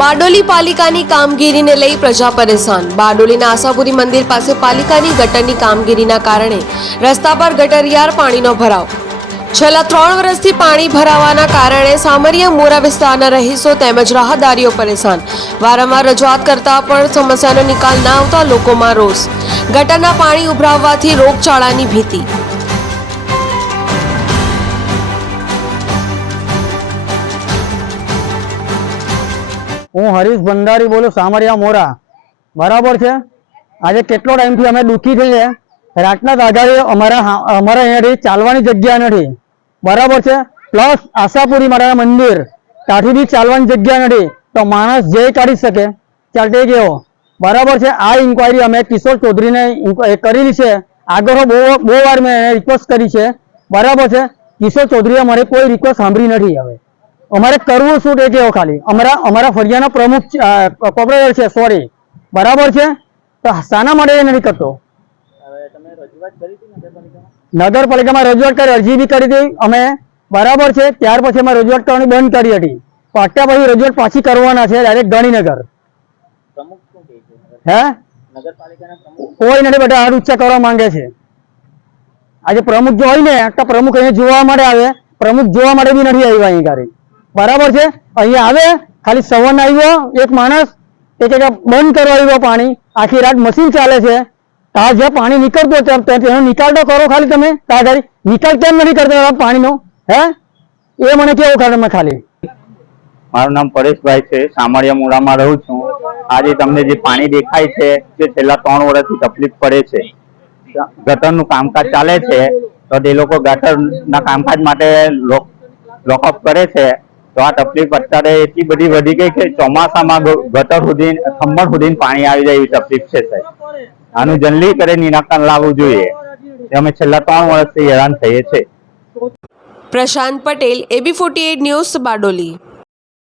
બારડોલી પાલિકાની કામગીરીને લઈ પ્રજા પરેશાન. બારડોલીના આશાપુરી મંદિર પાસે પાલિકાની ગટરની કામગીરીના કારણે રસ્તા પર ગટરિયાર પાણીનો ભરાવ. છેલ્લા ત્રણ વર્ષથી પાણી ભરાવાના કારણે સામરિયા મોરા વિસ્તારના રહીશો તેમજ રાહદારીઓ પરેશાન. વારંવાર રજૂઆત કરતા પણ સમસ્યાનો નિકાલ ના આવતા લોકોમાં રોષ. ગટરના પાણી ઉભરાવવાથી રોગચાળાની ભીતિ. હું હરીશ ભંડારી બોલું, સામરિયા મોરા. બરાબર છે? આજે કેટલો ટાઈમથી અમે દુઃખી થઈએ? રાતના દાદાએ અમારા અમારા અહીંયાથી ચાલવાની જગ્યા નથી. બરાબર છે? પ્લસ આશાપુરી મારા મંદિર. ત્યાંથી ચાલવાની જગ્યા નથી. તો માણસ જે કાઢી શકે ચાલતે ગયો. બરાબર છે? આ ઇન્કવાયરી અમે કિશોર ચૌધરીને કરેલી છે. આગળ બહુ બહુ વાર મેં રિક્વેસ્ટ કરી છે. બરાબર છે? કિશોર ચૌધરીએ મારી કોઈ રિક્વેસ્ટ સાંભળી નથી હવે. અમારે કરવું શું તે કેવો ખાલી? અમારા અમારા ફળિયાના પ્રમુખ કોર્પોરેટર છે સોરી બરાબર છે? તો શાના માટે એ નથી કરતો. નગરપાલિકામાં? રજૂઆત કરી અરજી બી કરી હતી. અમે બરાબર છે ત્યાર પછી અમે રજૂઆત કરવાની બંધ કરી હતી. અત્યાર પછી રજૂઆત પાછી કરવાના છે ડાયરેક્ટ ગાંધીનગર. હે? કોઈ નથી બધા હાથ ઉચ્ચા કરવા માંગે છે. આજે પ્રમુખ જો હોય ને તો પ્રમુખ અહીંયા જોવા માટે આવે. પ્રમુખ જોવા માટે બી નથી આવ્યા અહીં ગાડી બરાબર છે? અહીંયા આવે, ખાલી સવારના આવ્યો, એક માણસ, એક કે કે બંધ કરવા આવ્યો પાણી. આખી રાત મશીન ચાલે છે. ત્યાં જ્યાં પાણી નીકળતું તેનો નિકાલ તો કરો ખાલી તમે. ત્યાં નિકાલ કેમ નથી કરતા પાણીનો? હે? એ મને કેવું કારણ ખાલી? મારું નામ પરેશભાઈ છે. સામાળિયા મુળામાં રહું છું. આજે તમને જે પાણી દેખાય છે તે છેલ્લા ત્રણ વર્ષથી તકલીફ પડે છે. ગટરનું કામકાજ ચાલે છે. તો તે લોકો ગટરના કામકાજ માટે લોકઅપ કરે છે. તો આ તકલીફ અત્યારે એટલી બધી વધી ગઈ કે ચોમાસામાં ગટર સુધી ખંભણ સુધી પાણી આવી જાય એવી તકલીફ છે સાહેબ. આનું જલ્દી કરે નિરાકરણ લાવવું જોઈએ. અમે છેલ્લા ત્રણ વર્ષથી હેરાન થઈએ છીએ. Prashant Patel, AB forty news Bardoli.